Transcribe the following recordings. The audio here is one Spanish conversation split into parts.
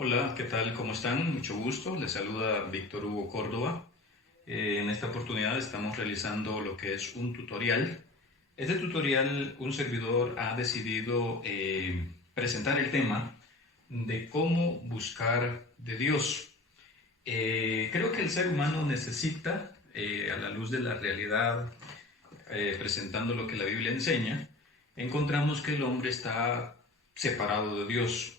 Hola, ¿qué tal? ¿Cómo están? Mucho gusto. Les saluda Víctor Hugo Córdoba. En esta oportunidad estamos realizando lo que es un tutorial. Este tutorial, un servidor ha decidido presentar el tema de cómo buscar de Dios. Creo que el ser humano necesita, a la luz de la realidad, presentando lo que la Biblia enseña, encontramos que el hombre está separado de Dios.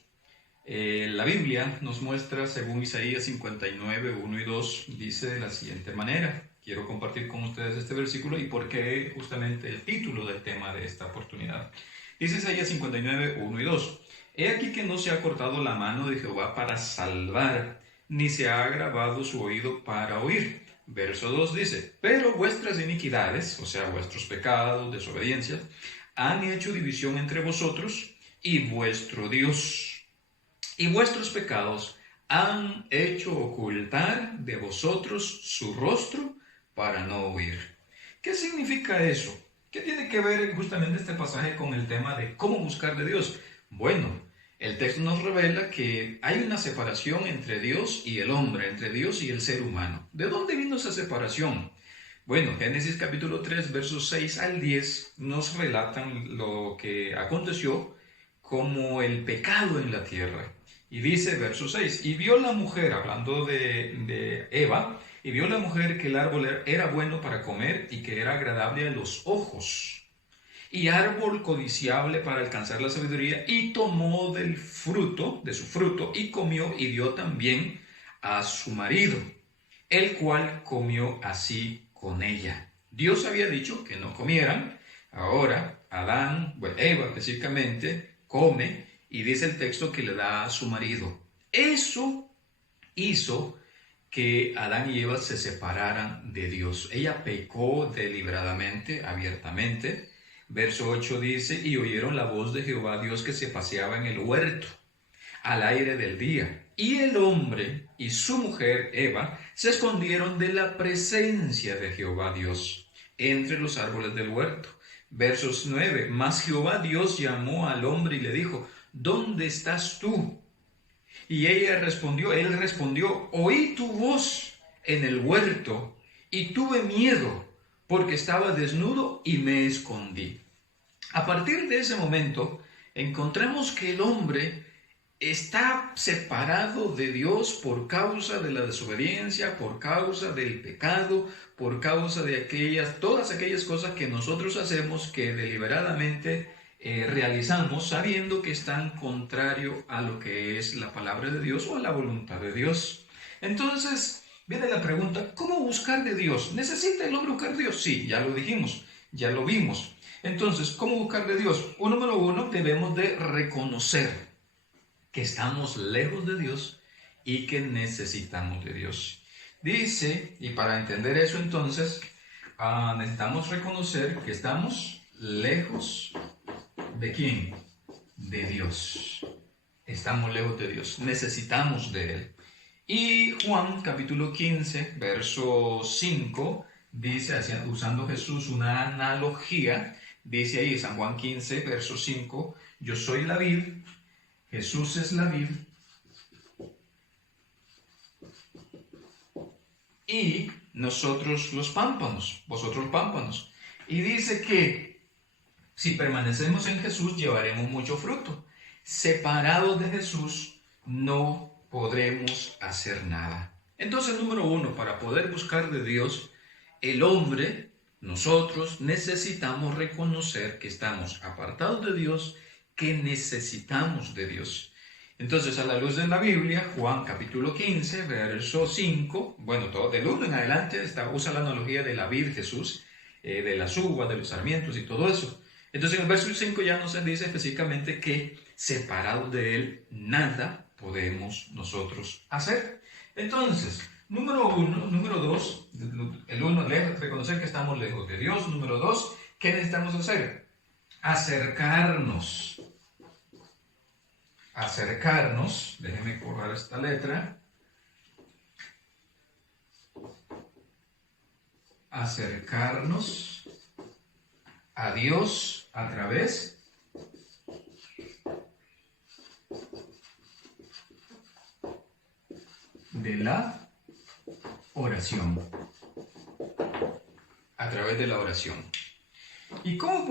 La Biblia nos muestra, según Isaías 59, 1 y 2, dice de la siguiente manera. Quiero compartir con ustedes este versículo y por qué justamente el título del tema de esta oportunidad. Dice Isaías 59, 1 y 2. He aquí que no se ha cortado la mano de Jehová para salvar, ni se ha agravado su oído para oír. Verso 2 dice, pero vuestras iniquidades, o sea, vuestros pecados, desobediencias, han hecho división entre vosotros y vuestro Dios. Y vuestros pecados han hecho ocultar de vosotros su rostro para no oír. ¿Qué significa eso? ¿Qué tiene que ver justamente este pasaje con el tema de cómo buscar de Dios? Bueno, el texto nos revela que hay una separación entre Dios y el hombre, entre Dios y el ser humano. ¿De dónde vino esa separación? Bueno, Génesis capítulo 3, versos 6 al 10 nos relatan lo que aconteció como el pecado en la tierra. Y dice verso 6, y vio la mujer, hablando de Eva, y vio la mujer que el árbol era bueno para comer y que era agradable a los ojos, y árbol codiciable para alcanzar la sabiduría, y tomó del fruto, de su fruto, y comió y dio también a su marido, el cual comió así con ella. Dios había dicho que no comieran, ahora Adán, bueno, Eva específicamente, come y dice el texto que le da a su marido. Eso hizo que Adán y Eva se separaran de Dios. Ella pecó deliberadamente, abiertamente. Verso 8 dice, y oyeron la voz de Jehová Dios que se paseaba en el huerto al aire del día. Y el hombre y su mujer Eva se escondieron de la presencia de Jehová Dios entre los árboles del huerto. Versos 9. Mas Jehová Dios llamó al hombre y le dijo, ¿dónde estás tú? Y él respondió, oí tu voz en el huerto y tuve miedo porque estaba desnudo y me escondí. A partir de ese momento, encontramos que el hombre está separado de Dios por causa de la desobediencia, por causa del pecado, por causa de todas aquellas cosas que nosotros hacemos que deliberadamente realizamos sabiendo que están contrario a lo que es la palabra de Dios o a la voluntad de Dios. Entonces, viene la pregunta, ¿cómo buscar de Dios? ¿Necesita el hombre buscar de Dios? Sí, ya lo dijimos, ya lo vimos. Entonces, ¿cómo buscar de Dios? Número uno, debemos de reconocer que estamos lejos de Dios y que necesitamos de Dios. Dice, y para entender eso entonces, necesitamos reconocer que estamos lejos de ¿quién? De Dios. Estamos lejos de Dios, necesitamos de Él. Y Juan capítulo 15, verso 5, dice, usando Jesús una analogía, dice ahí San Juan 15, verso 5, yo soy la vid, Jesús es la vid y nosotros los pámpanos, vosotros pámpanos. Y dice que si permanecemos en Jesús llevaremos mucho fruto. Separados de Jesús no podremos hacer nada. Entonces, número uno, para poder buscar de Dios, el hombre, nosotros necesitamos reconocer que estamos apartados de Dios, que necesitamos de Dios. Entonces, a la luz de la Biblia, Juan capítulo 15, verso 5, bueno, todo del 1 en adelante, usa la analogía de la vid Jesús, de las uvas, de los sarmientos y todo eso. Entonces, en el verso 5 ya nos dice específicamente que separados de Él, nada podemos nosotros hacer. Entonces, número uno, número dos, el uno, reconocer que estamos lejos de Dios. Número dos, ¿qué necesitamos hacer? Acercarnos. Acercarnos, déjenme borrar esta letra. Acercarnos a Dios a través de la oración. A través de la oración. ¿Y cómo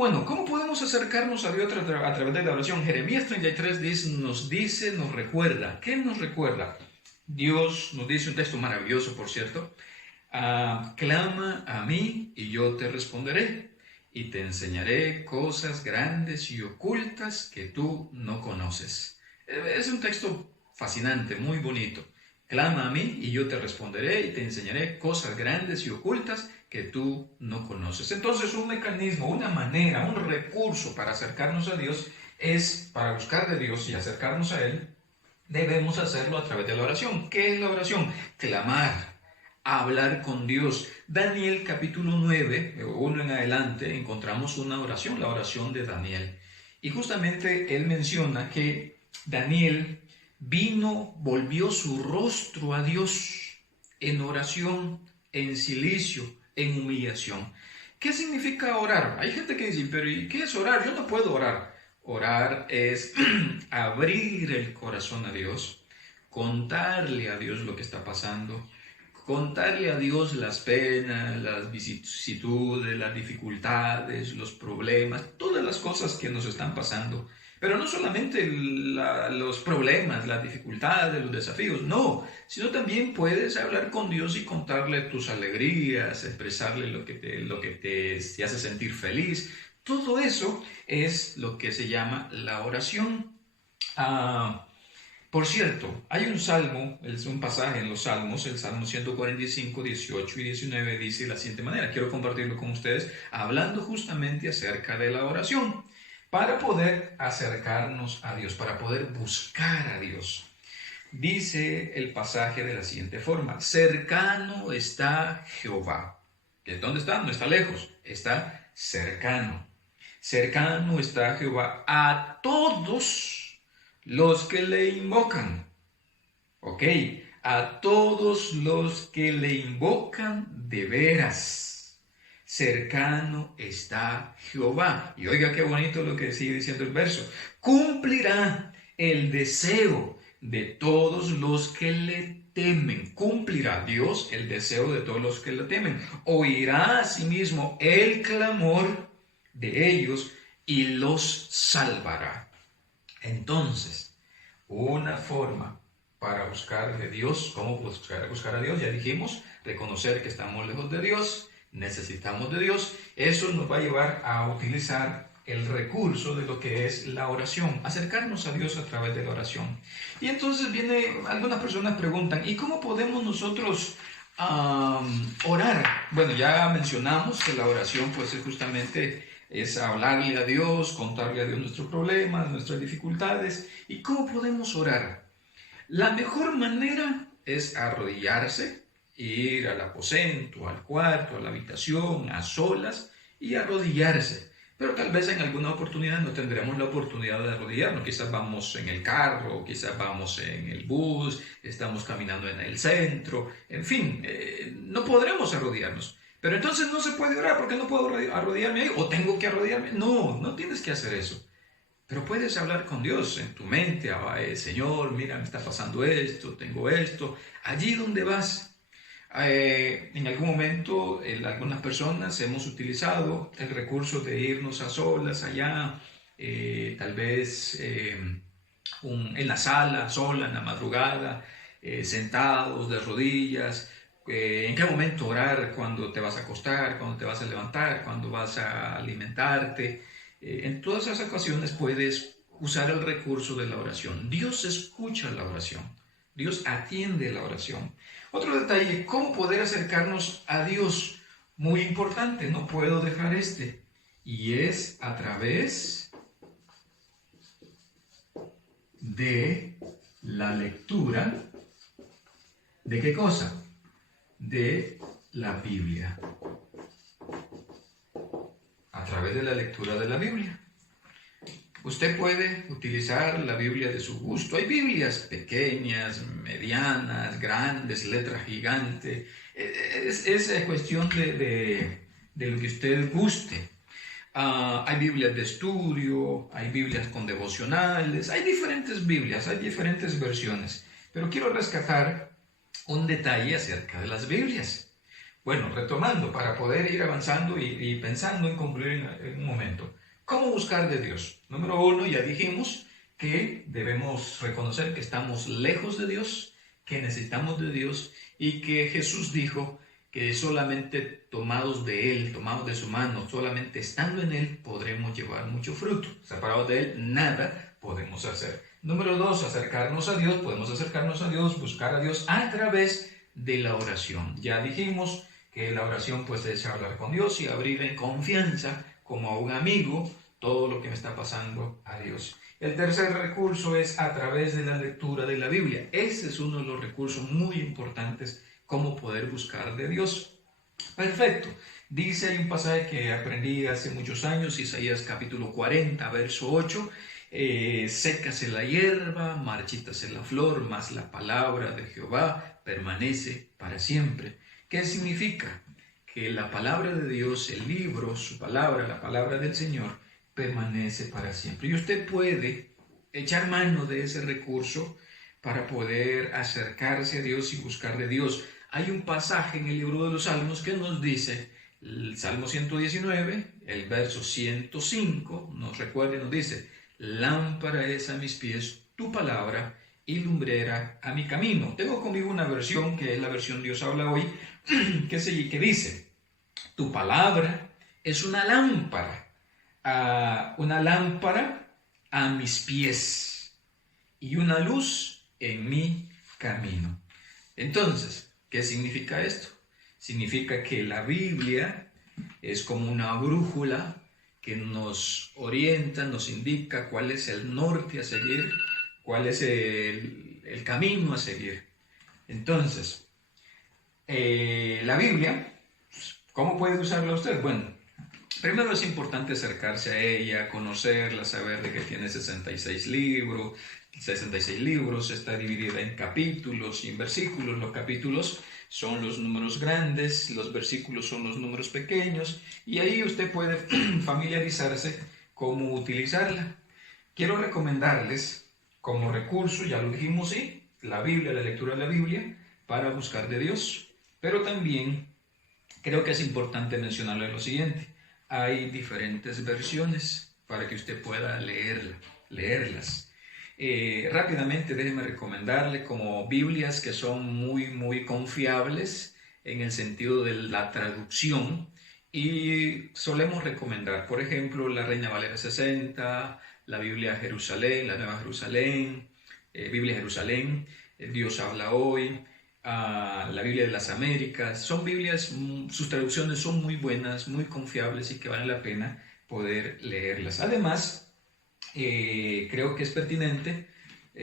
podemos acercarnos a Dios a través de la oración? Jeremías 33 nos recuerda. ¿Qué nos recuerda? Dios nos dice un texto maravilloso, por cierto. Clama a mí y yo te responderé y te enseñaré cosas grandes y ocultas que tú no conoces. Es un texto fascinante, muy bonito. Clama a mí y yo te responderé y te enseñaré cosas grandes y ocultas que tú no conoces. Entonces, un mecanismo, una manera, un recurso para acercarnos a Dios es, para buscar de Dios y acercarnos a Él, debemos hacerlo a través de la oración. ¿Qué es la oración? Clamar, hablar con Dios. Daniel capítulo 9, 1 en adelante, encontramos una oración, la oración de Daniel. Y justamente él menciona que Daniel volvió su rostro a Dios en oración, en silicio, en humillación. ¿Qué significa orar? Hay gente que dice, pero ¿y qué es orar? Yo no puedo orar. Orar es abrir el corazón a Dios, contarle a Dios lo que está pasando, contarle a Dios las penas, las vicisitudes, las dificultades, los problemas, todas las cosas que nos están pasando. Pero no solamente los problemas, las dificultades, los desafíos, no, sino también puedes hablar con Dios y contarle tus alegrías, expresarle lo que te hace sentir feliz. Todo eso es lo que se llama la oración. Por cierto, hay un salmo, es un pasaje en los salmos, el Salmo 145, 18 y 19 dice de la siguiente manera, quiero compartirlo con ustedes, hablando justamente acerca de la oración, para poder acercarnos a Dios, para poder buscar a Dios. Dice el pasaje de la siguiente forma, cercano está Jehová. ¿Dónde está? No está lejos, está cercano. Cercano está Jehová a todos los que le invocan. Ok, a todos los que le invocan de veras. Cercano está Jehová. Y oiga qué bonito lo que sigue diciendo el verso. Cumplirá el deseo de todos los que le temen. Cumplirá Dios el deseo de todos los que le temen. Oirá asimismo el clamor de ellos y los salvará. Entonces, una forma para buscar de Dios, ¿cómo buscar a Dios? Ya dijimos, reconocer que estamos lejos de Dios, necesitamos de Dios. Eso nos va a llevar a utilizar el recurso de lo que es la oración, acercarnos a Dios a través de la oración. Y entonces algunas personas preguntan, ¿y cómo podemos nosotros orar? Bueno, ya mencionamos que la oración pues es hablarle a Dios, contarle a Dios nuestros problemas, nuestras dificultades. ¿Y cómo podemos orar? La mejor manera es arrodillarse, ir al aposento, al cuarto, a la habitación, a solas y arrodillarse. Pero tal vez en alguna oportunidad no tendremos la oportunidad de arrodillarnos. Quizás vamos en el carro, quizás vamos en el bus, estamos caminando en el centro, en fin, no podremos arrodillarnos. Pero entonces no se puede orar porque no puedo arrodillarme ahí o tengo que arrodillarme. No, no tienes que hacer eso. Pero puedes hablar con Dios en tu mente. Señor, mira, me está pasando esto, tengo esto. Allí donde vas. En algún momento, algunas personas hemos utilizado el recurso de irnos a solas allá, tal vez en la sala, sola, en la madrugada, sentados de rodillas. ¿En qué momento orar? Cuando te vas a acostar, cuando te vas a levantar, cuando vas a alimentarte. En todas esas ocasiones puedes usar el recurso de la oración. Dios escucha la oración. Dios atiende la oración. Otro detalle, ¿cómo poder acercarnos a Dios? Muy importante, no puedo dejar y es a través de la lectura. ¿De qué cosa? De la Biblia. A través de la lectura de la Biblia. Usted puede utilizar la Biblia de su gusto. Hay Biblias pequeñas, medianas, grandes, letra gigante. Es cuestión de lo que usted guste. Hay Biblias de estudio, hay Biblias con devocionales, hay diferentes Biblias, hay diferentes versiones. Pero quiero rescatar un detalle acerca de las Biblias. Bueno, retomando, para poder ir avanzando y pensando en concluir en un momento. ¿Cómo buscar de Dios? Número uno, ya dijimos que debemos reconocer que estamos lejos de Dios, que necesitamos de Dios y que Jesús dijo que solamente tomados de Él, tomados de su mano, solamente estando en Él, podremos llevar mucho fruto. Separados de Él, nada podemos hacer. Número dos, acercarnos a Dios. Podemos acercarnos a Dios, buscar a Dios a través de la oración. Ya dijimos que la oración pues es hablar con Dios y abrir en confianza como a un amigo todo lo que me está pasando a Dios. El tercer recurso es a través de la lectura de la Biblia. Ese es uno de los recursos muy importantes como poder buscar de Dios. Perfecto. Dice, hay un pasaje que aprendí hace muchos años, Isaías capítulo 40, verso 8. Sécase la hierba, marchítase la flor, mas la palabra de Jehová permanece para siempre. ¿Qué significa? Que la palabra de Dios, el libro, su palabra, la palabra del Señor, permanece para siempre. Y usted puede echar mano de ese recurso para poder acercarse a Dios y buscar de Dios. Hay un pasaje en el libro de los Salmos que nos dice, el Salmo 119, el verso 105, nos recuerda y nos dice, lámpara es a mis pies tu palabra y lumbrera a mi camino. Tengo conmigo una versión que es la versión Dios habla hoy, que dice, tu palabra es una lámpara a mis pies y una luz en mi camino. Entonces, ¿qué significa esto? Significa que la Biblia es como una brújula que nos orienta, nos indica cuál es el norte a seguir, cuál es el camino a seguir. Entonces, la Biblia, ¿cómo puede usarla usted? Bueno, primero es importante acercarse a ella, conocerla, saber de que tiene 66 libros, está dividida en capítulos y en versículos. Los capítulos son los números grandes, los versículos son los números pequeños, y ahí usted puede familiarizarse cómo utilizarla. Quiero recomendarles como recurso, ya lo dijimos, sí, la Biblia, la lectura de la Biblia, para buscar de Dios, pero también creo que es importante mencionarle lo siguiente. Hay diferentes versiones para que usted pueda leerlas. Rápidamente déjeme recomendarle como Biblias que son muy confiables en el sentido de la traducción, y solemos recomendar, por ejemplo, la Reina Valera 60, la Biblia Jerusalén, la Nueva Jerusalén, Biblia Jerusalén, Dios habla hoy, la Biblia de las Américas. Son Biblias, sus traducciones son muy buenas, muy confiables y que vale la pena poder leerlas. Además, creo que es pertinente,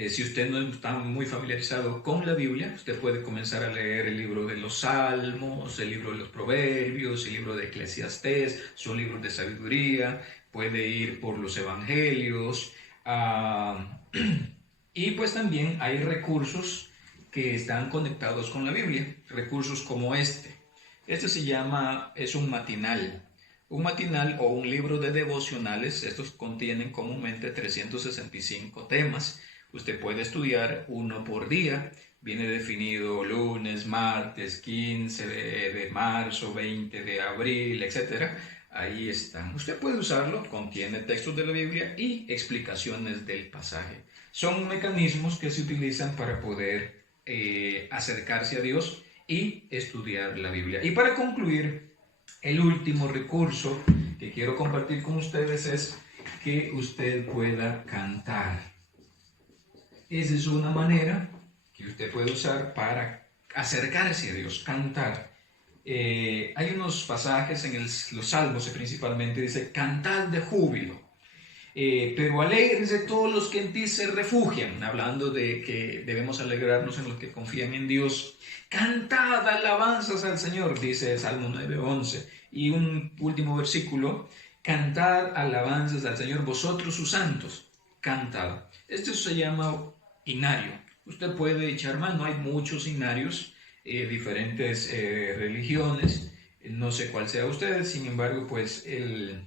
si usted no está muy familiarizado con la Biblia, usted puede comenzar a leer el libro de los Salmos, el libro de los Proverbios, el libro de Eclesiastés, son libros de sabiduría, puede ir por los Evangelios, y pues también hay recursos que están conectados con la Biblia, recursos como este. Este es un matinal o un libro de devocionales. Estos contienen comúnmente 365 temas. Usted puede estudiar uno por día. Viene definido lunes, martes, 15 de marzo, 20 de abril, etc. Ahí están. Usted puede usarlo, contiene textos de la Biblia y explicaciones del pasaje. Son mecanismos que se utilizan para poder acercarse a Dios y estudiar la Biblia. Y para concluir, el último recurso que quiero compartir con ustedes es que usted pueda cantar. Esa es una manera que usted puede usar para acercarse a Dios, cantar. Hay unos pasajes en los Salmos principalmente, dice, cantad de júbilo. Pero alégrense todos los que en ti se refugian, hablando de que debemos alegrarnos en los que confían en Dios. Cantad alabanzas al Señor, dice Salmo 9:11. Y un último versículo, cantad alabanzas al Señor, vosotros sus santos, cantad. Esto se llama himnario. Usted puede echar mano, hay muchos himnarios, diferentes religiones, no sé cuál sea usted, sin embargo, pues el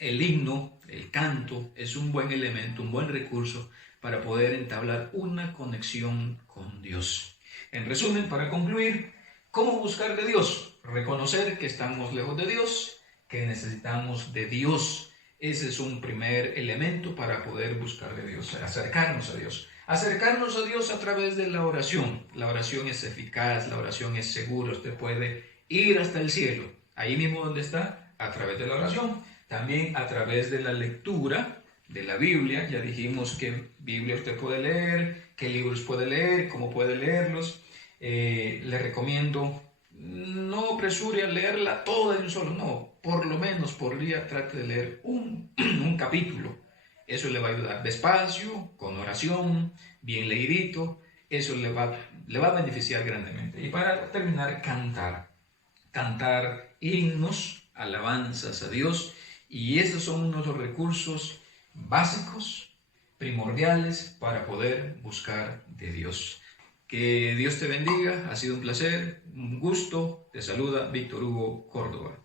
himno, el canto, es un buen elemento, un buen recurso para poder entablar una conexión con Dios. En resumen, para concluir, ¿cómo buscar de Dios? Reconocer que estamos lejos de Dios, que necesitamos de Dios. Ese es un primer elemento para poder buscar de Dios, acercarnos a Dios. Acercarnos a Dios a través de la oración. La oración es eficaz, la oración es segura. Usted puede ir hasta el cielo, ahí mismo donde está, a través de la oración. También a través de la lectura de la Biblia. Ya dijimos qué Biblia usted puede leer, qué libros puede leer, cómo puede leerlos. Le recomiendo, no apresure a leerla toda de un solo, no, por lo menos por día trate de leer un capítulo. Eso le va a ayudar despacio, con oración, bien leidito. Eso le va a beneficiar grandemente. Y para terminar, cantar himnos, alabanzas a Dios. Y esos son unos de los recursos básicos, primordiales para poder buscar de Dios. Que Dios te bendiga, ha sido un placer, un gusto. Te saluda Víctor Hugo Córdoba.